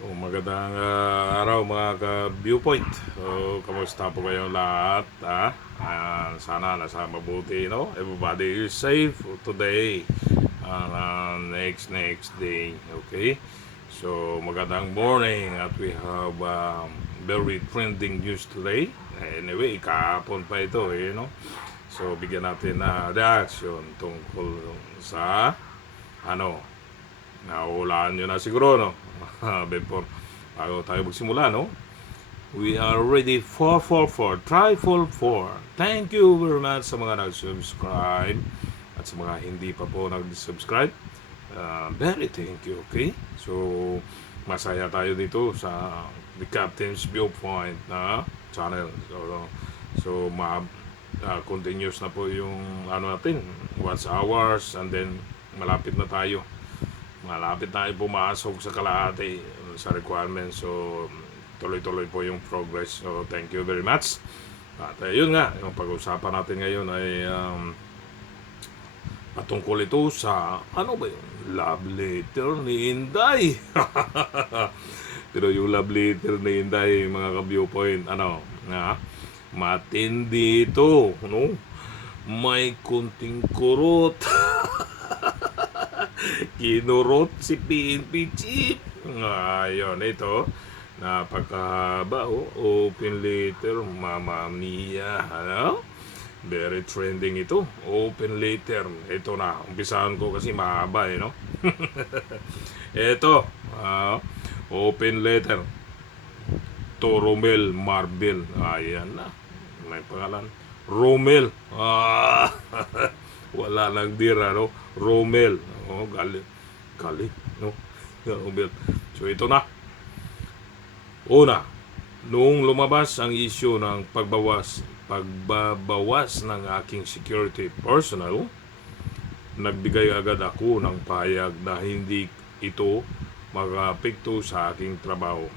Magandang araw mga ka-viewpoint. Kamusta po kayo lahat? Sana nasa mabuti, no? Everybody is safe today and next day. Okay? So, magandang morning at we have very trending news today. Anyway, kahapon pa ito, no? So, bigyan natin na reaction tungkol sa ano, nahulaan nyo na siguro, no? Before, bago tayo magsimula, no? We are ready 444, try 444. Thank you very much sa mga nag-subscribe at sa mga hindi pa po nag-subscribe. Very thank you, okay? So, masaya tayo dito sa The Captain's Viewpoint na channel. Continuous na po yung ano natin, watch hours, and then malapit na tayo pumasok sa kalahati sa requirements. So tuloy-tuloy po yung progress. So thank you very much. At yun nga, yung pag-usapan natin ngayon ay patungkol ito sa ano ba yun? Love letter ni Inday. Pero yung love letter ni Inday, mga ka-viewpoint, matindi ito, no? May kunting kurot. Kinurot si PNP chief. Ngayon, ito, napakahaba, open letter, Mama Mia, ano? Very trending ito, open letter. Ito na, umpisahan ko kasi mahaba, no? Ito, open letter to Romel Marvel. Ayan na, may pangalan. Romel. Wala lang dira, no? Romel. Galit, no? Romel. So, ito na. Una, noong lumabas ang issue ng pagbabawas ng aking security personnel, nagbigay agad ako ng pahayag na hindi ito mag-apekto sa aking trabaho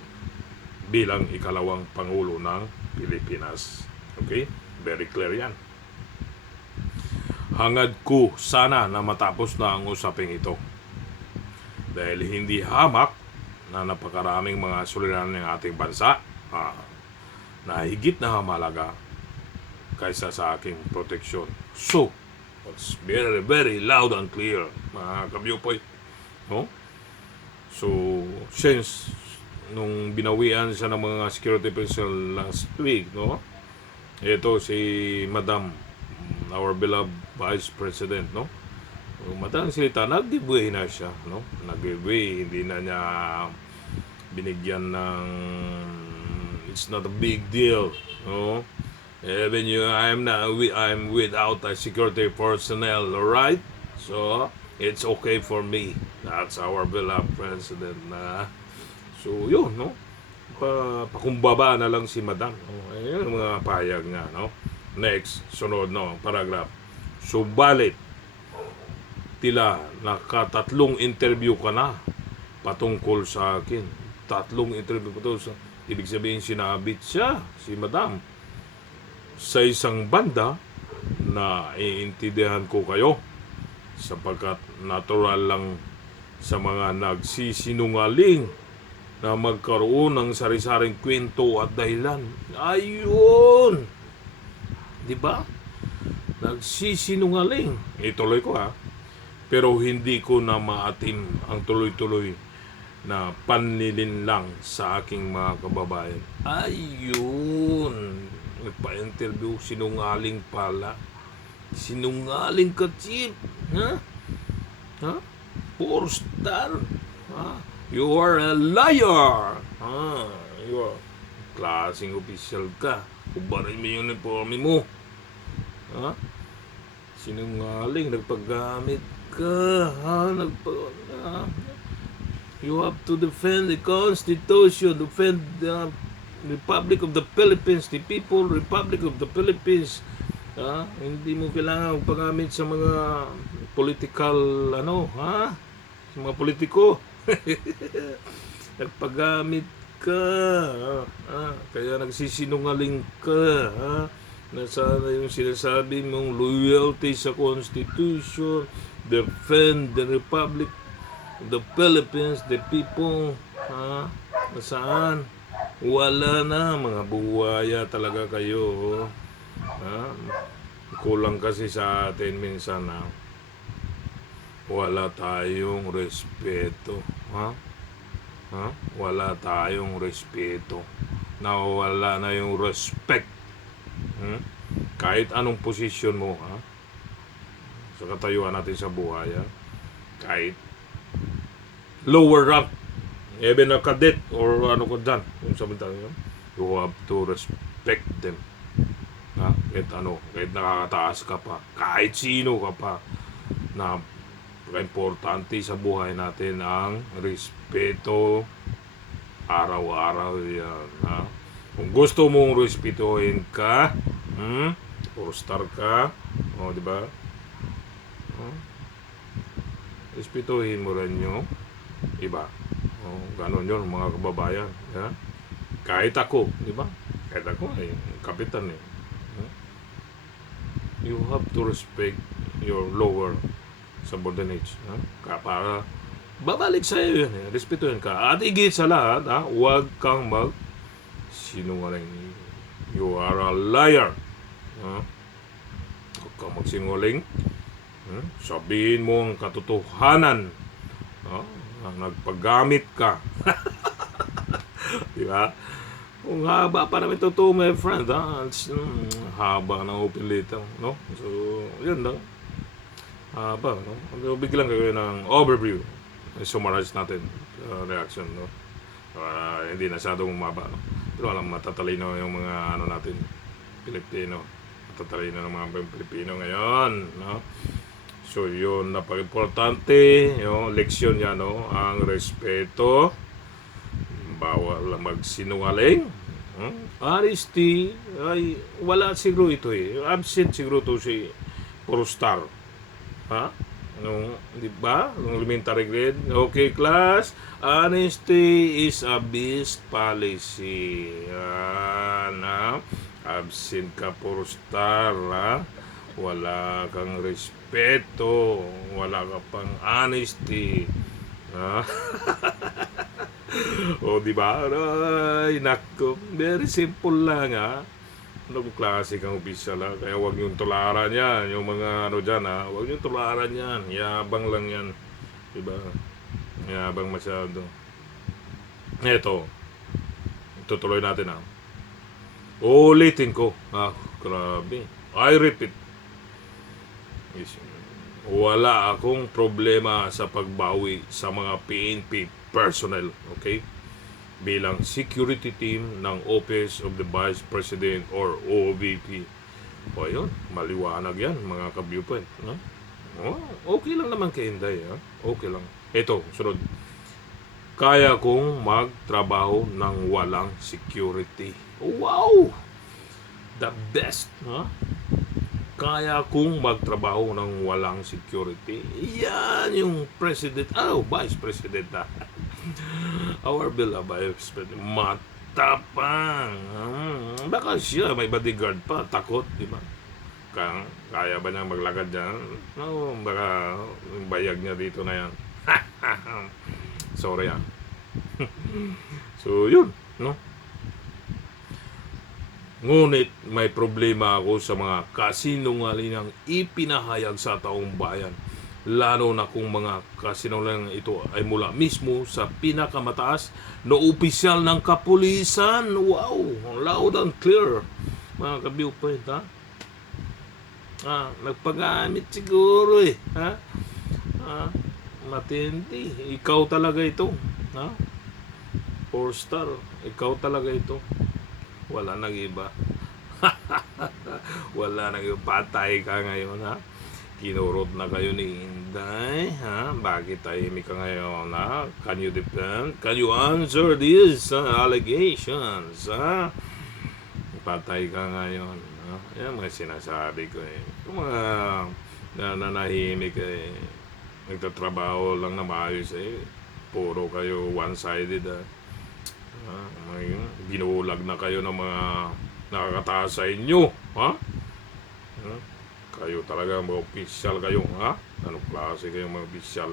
bilang ikalawang Pangulo ng Pilipinas. Okay? Very clear yan. Hangad ko sana na matapos na ang usaping ito. Dahil hindi hamak na napakaraming mga suliranin ng ating bansa na higit na mahalaga kaysa sa aking proteksyon. So, it's very, very loud and clear, mga ka-viewpoint. No? So, since nung binawian siya ng mga security personnel last week, no? Ito si Madam, our beloved Vice President, no? Madalang salita, nag-giveaway na siya, no? Nag-giveaway, hindi na niya binigyan ng it's not a big deal, no? Even you, I'm without a security personnel, alright? So, it's okay for me. That's our beloved President na. So, yun, no? Pakumbaba na lang si Madam. Ayun ang mga pahayag nga, no? Next, sunod, no? Paragraph. Subalit, tila nakatatlong interview ka na patungkol sa akin. Tatlong interview pa to. Ibig sabihin, sinabit siya, si Madam. Sa isang banda, na iintindihan ko kayo sapagkat natural lang sa mga nagsisinungaling na magkaroon ng sari-saring kwento at dahilan. Ayun! Di ba? Nagsisinungaling. Ituloy ko, pero hindi ko na maatim ang tuloy-tuloy na panlilinlang sa aking mga kababayan. Ayun! Nagpa-interview, sinungaling pala. Sinungaling ka, Chief. Ha? Ha? Poor star. Ha? You are a liar. You are klaseng official ka. Ubarin mo yung uniforme mo. Ha? Sinungaling, nagpagamit ka. You have to defend the Constitution, defend the Republic of the Philippines, the people, Republic of the Philippines. Hindi mo kailangan magpagamit sa mga political, sa mga politiko. Nagpagamit ka. Kaya nagsisinungaling ka. Nasana yung sinasabi mong loyalty sa Constitution, defend the Republic of the Philippines, the people, Saan? Wala na, mga buwaya talaga kayo. Ha? Kulang kasi sa atin minsan na wala tayong respeto. Ha? Ha? Wala tayong respeto. Nawala na yung respect. Hmm? Kahit anong posisyon mo, ha? Sa katayuan natin sa buhay, ha? Kahit lower rank, even a cadet or ano ko dyan, kung sabi tayo, you have to respect them. Ha? Kahit nakakataas ka pa, kahit sino ka pa, na importante sa buhay natin ang respeto. Araw-araw yan. Ha? Kung gusto mong respetuhin ka, or star ka, di ba? Respetuhin mo rin yung iba. Ganon yun, mga kababayan. Ha? Kahit ako, di ba? Kahit ako ay kapitan eh. You have to respect your lower subordinates. Para babalik sa iyo yun. Respetuhin ka. At higit sa lahat, huwag kang sinungaling. You are a liar. Huwag kang magsinungaling. Sabihin mo ang katotohanan. Nagpagamit ka. Di ba? Kung haba pa namin totoo, my friend, haba ng open letter, no? So, yun lang. Haba, no? So, biglang kayo ng overview. Summarize natin reaction, no? Hindi na masyadong umaba, no? Pero alam, matatalino yung mga natin, Pilipino. Matatalino ng mga Pilipino ngayon, no? So, yun, napaka-importante, yung leksyon yan, no? Ang respeto, bawal magsinungaling. Honesty, ay wala siguro ito eh. Absent siguro to si Porostar. Ha? Di ba? Nung elementary grade. Okay, class. Honesty is a best policy. Yan, ha? Absent ka, Porostar, ha? Wala kang respeto. Wala ka pang honesty. Ha? Di ba? Ay, nako. Very simple lang, ha? Anong klase kang opisyal, ha? Kaya huwag niyong tularan yan. Yung mga dyan, ha? Huwag niyong tularan yan. Yabang lang yan. Diba? Yabang masyado. Eto. Tutuloy natin, ha? Ulitin ko. Grabe. I repeat. Wala akong problema sa pagbawi sa mga PNP personnel, okay? Bilang security team ng Office of the Vice President or OVP. O yun, maliwanag yan, mga ka-viewpoint. No? Okay lang naman kay Inday. Okay lang. Ito, sunod. Kaya kong magtrabaho ng walang security. Wow! The best. Kaya kong magtrabaho ng walang security. Yan yung President, Vice President na. Our beloved Vice President. Matapang. Baka siya, may bodyguard pa. Takot, di ba? Kaya ba niyang maglakad dyan? No, baka yung bayag niya dito na yan. Sorry, So, yun, no? Ngunit may problema ako sa mga kasinungalingang ipinahayag sa taong bayan. Lalo na kung mga kasinungalingang ito ay mula mismo sa pinakamataas na opisyal ng kapulisan. Wow! Loud and clear. Mga ka-viewpoint, nagpagamit siguro eh. Matindi. Ikaw talaga ito. 4-star. Ikaw talaga ito. Wala nang iba. Wala nang iba. Patay ka ngayon, Kinurot na kayo ni Inday, Bakit tahimik ka ngayon, Can you defend? Can you answer these allegations, Patay ka ngayon, Yan mga sinasabi ko eh. Kung mga nanahimik eh, nagtatrabaho lang na maayos eh. Puro kayo one-sided, binulag na kayo ng mga nakakataas sa inyo, Kayo talaga mga opisyal kayo, Anong klase kayo mga opisyal?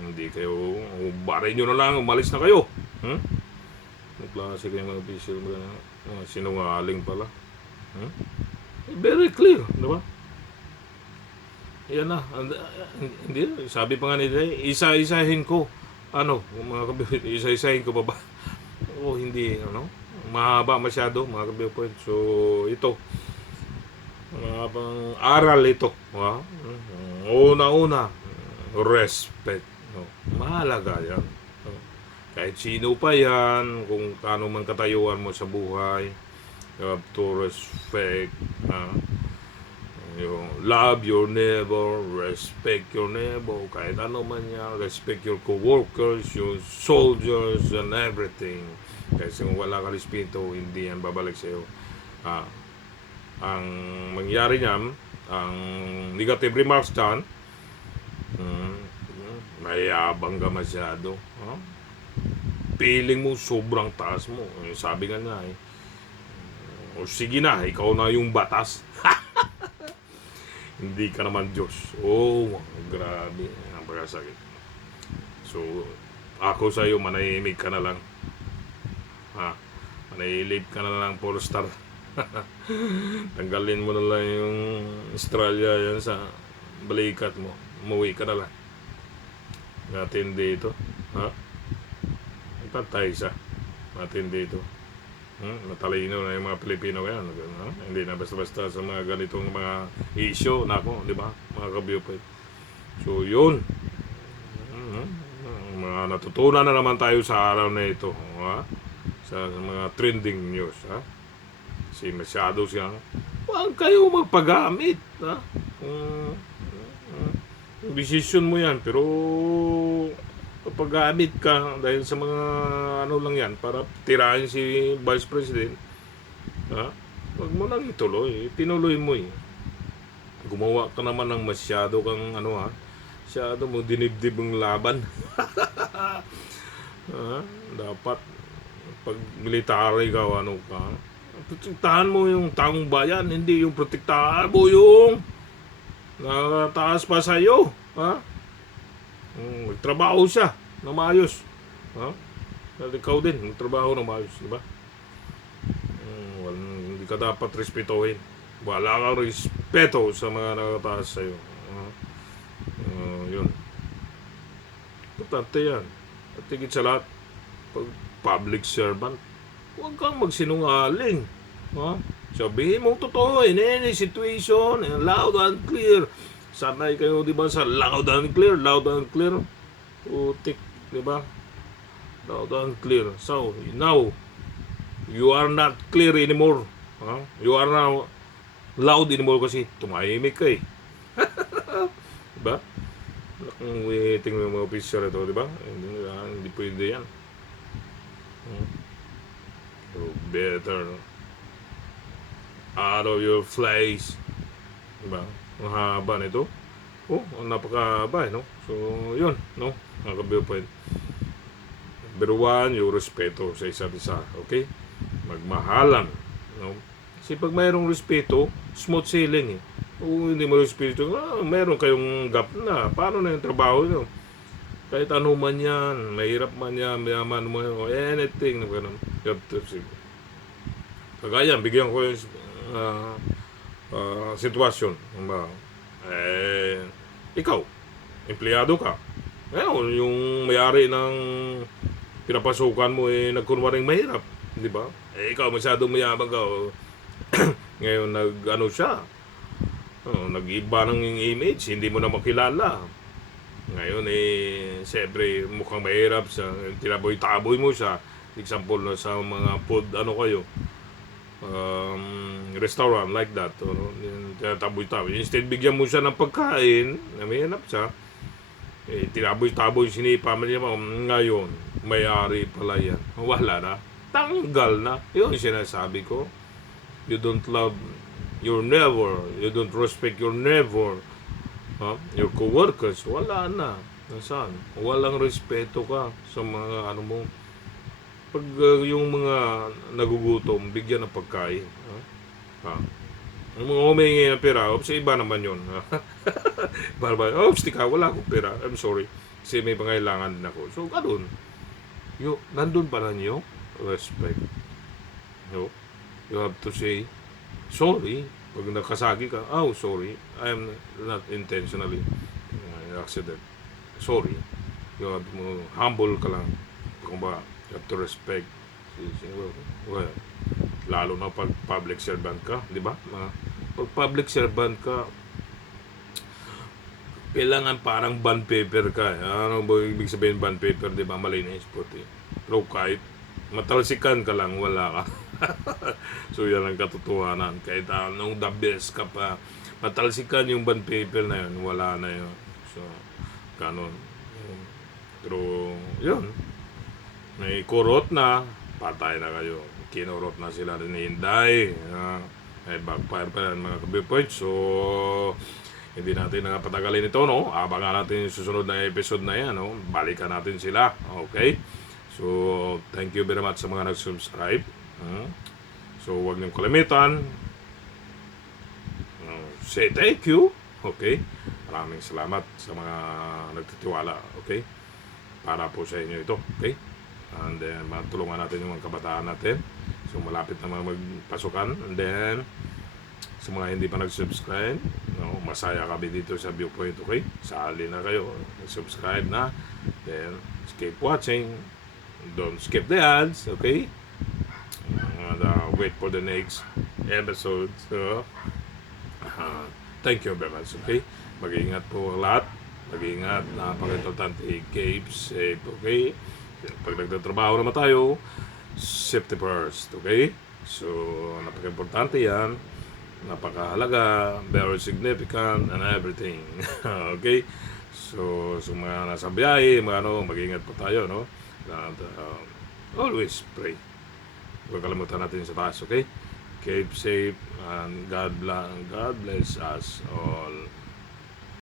Hindi kayo, barin nyo na lang, umalis na kayo, Ang klase kayo mga official mo. Sinungaling pala. Hmm? Very clear, di ba? Yan na. Hindi, sabi pa nga nila, isa-isahin ko. Ano, mga kabibig, isa-isahin ko pa ba? O hindi, ano? Mahaba masyado, mga kabibig. So, ito. Mga pang aral ito. Una-una, respect. No? Mahalaga yan. No? Kahit sino pa yan, kung ano man katayuan mo sa buhay, you have to respect. Yung love your neighbor, respect your neighbor, kahit ano man yan, respect your co-workers, your soldiers, and everything. Kasi kung wala ka respeto, hindi yan babalik sa iyo. Ang mangyari niyan, ang negative remarks dyan, mayabang ka masyado. Feeling mo sobrang taas mo. Sabi nga na o sige na, ikaw na yung batas. Hindi ka naman Diyos. Oh, grabe. Ang pagkasakit. So, ako sa iyo, manahimik ka na lang. Manahilip ka na lang, Polestar. Tanggalin mo na lang yung Australia yan sa balikat mo. Umuwi ka na lang. Matindi ito. Patay siya. Matindi ito. Matalino na yung mga Pilipino yan. Hindi na basta-basta sa mga ganitong mga issue. Nako, di ba? Mga ka-viewpoint. So, yun. Mga natutunan na naman tayo sa araw na ito. Sa mga trending news. Kasi masyado siya. Huwag kayo magpagamit. Decision mo yan. Pero paggamit ka dahil sa mga ano lang yan para tirahin si Vice President, wag mo nang ituloy, tinuloy mo gumawa ka naman ng masyado kang masyado mo dinibdib ang laban. Dapat pag military ka protektahan mo yung taong bayan, hindi yung protektahan mo yung nakataas pa sa'yo. Magtrabaho siya na maayos. Ikaw din, magtrabaho na maayos, di ba? Hindi ka dapat respetuhin. Wala kang respeto sa mga nakataas sa'yo. Yun. Importante yan. At higit sa lahat, pag public servant, huwag kang magsinungaling. Sabihin mo totoo in any situation, and loud and clear. Sanay kayo, di ba, sa loud and clear, utik, di ba? Loud and clear. So, now, you are not clear anymore. You are now loud anymore kasi tumahimik ka di ba? Ang waiting ng mga officer ito, di ba? Hindi pwede yan. So, better out of your place. Di ba? Ang haba nito. Napakahaba, no? So, yun, no? Mga ka-viewpoint. Number one, yung respeto sa isa't isa, okay? Magmahalan, no? Kasi pag mayroong respeto, smooth sailing, Kung hindi mo respeto, mayroon kayong gap na. Paano na yung trabaho nyo? Kahit ano man yan, mahirap man yan, mayaman mo yan, anything, ganun. Kagaya, bigyan ko yung sitwasyon. Ikaw, empleyado ka. Ngayon, yung may-ari ng pinapasukan mo nagkunwaring mahirap, di ba? Ikaw masyadong mayaman ka. Ngayon siya. Nag-iba ng image, hindi mo na makilala. Ngayon siyempre mukhang mahirap siya. Tinaboy-taboy mo siya. Example na sa mga food, kayo. Restaurant like that, tinataboy-taboy. Instead bigyan mo siya ng pagkain, na may hanap siya, tinaboy-taboy, sinipa mo niya, ngayon may-ari pala yan, wala na, tanggal na. Yun sinasabi ko, you don't love your neighbor, you don't respect your neighbor, your co-workers, wala na. Nasaan? Walang respeto ka sa mga mo. Pag yung mga nagugutom, bigyan ng pagkain. Ang mga humingi ng pera, sa iba naman yun. Stika, wala akong pera. I'm sorry. Kasi may pangailangan din ako. So, ganun. Nandun pa na niyo. respect. No? You have to say sorry. Pag nakasagi ka, oh, sorry. I am not intentionally accident. Sorry. You have to, humble ka lang. Kung ba, you have to respect. Well, lalo na pag public servant ka, di ba? Pag public servant ka, kailangan parang bond paper ka. Ano ba ibig sabihin bond paper, di ba? Malinis, puti. Pero kahit matalsikan ka lang, wala ka. So yan ang katotohanan. Kahit anong the best ka pa, matalsikan yung bond paper na yun, wala na yun. So, ganon. Pero, yun. May kurot na, patay na kayo. Kinurot na sila rin ni Inday. May backfire pa yan mga kabipoint. So, hindi natin patagalin ito, no? Abangan natin yung susunod na episode na yan, no? Balikan natin sila, okay? So, thank you very much sa mga nag-subscribe. So, huwag niyong kalimitan. Say thank you, okay? Maraming salamat sa mga nagtitiwala, okay? Para po sa inyo ito, okay? And then, matulungan natin yung mga kabataan natin. So, malapit na mga magpasukan. And then, sa mga hindi pa nag-subscribe, no, masaya kami dito sa Viewpoint, okay? Sali na kayo, subscribe na. Then, keep watching. Don't skip the ads, okay? And wait for the next episode. So, thank you very much, okay? Mag-iingat po lahat. Mag-iingat, napaka-importante. Keep safe, okay? Pag nagtatrabaho naman tayo, safety first, okay? So, napaka-importante yan. Napakahalaga, very significant, and everything. Okay? So, mga nasa biyahe, mag-iingat po tayo, no? And, always pray. Huwag kalimutan natin sa taas, okay? Keep safe, and God bless us all.